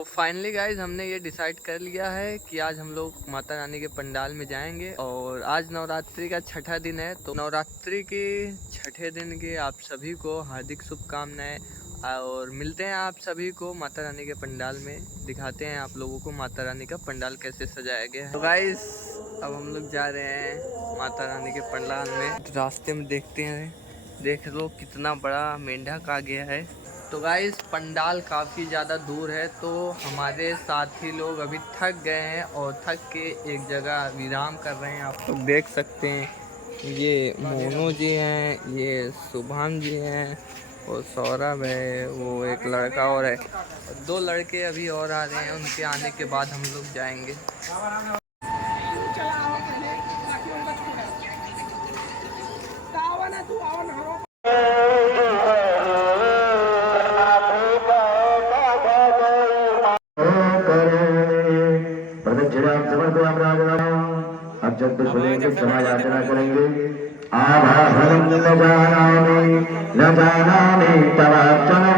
तो finally guys हमने ये डिसाइड कर लिया है कि आज हम लोग माता रानी के पंडाल में जाएंगे। और आज नवरात्रि का छठा दिन है, तो नवरात्रि के छठे दिन के आप सभी को हार्दिक शुभकामनाएं। और मिलते हैं आप सभी को माता रानी के पंडाल में, दिखाते हैं आप लोगों को माता रानी का पंडाल कैसे सजाया गया है। तो गाइज अब हम लोग जा रहे हैं माता रानी के पंडाल में। रास्ते में देखते हैं, देख लो कितना बड़ा मेंढक आ गया है। तो गाइस पंडाल काफ़ी ज़्यादा दूर है, तो हमारे साथी लोग अभी थक गए हैं और थक के एक जगह विराम कर रहे हैं। आप लोग देख सकते हैं, ये मोनू जी हैं, ये शुभान जी हैं और सौरभ है, वो एक लड़का और है। दो लड़के अभी और आ रहे हैं, उनके आने के बाद हम लोग जाएंगे। अब जब तो सुनेंगे समाज याचना करेंगे। आभा भरम न जाना में तवाचन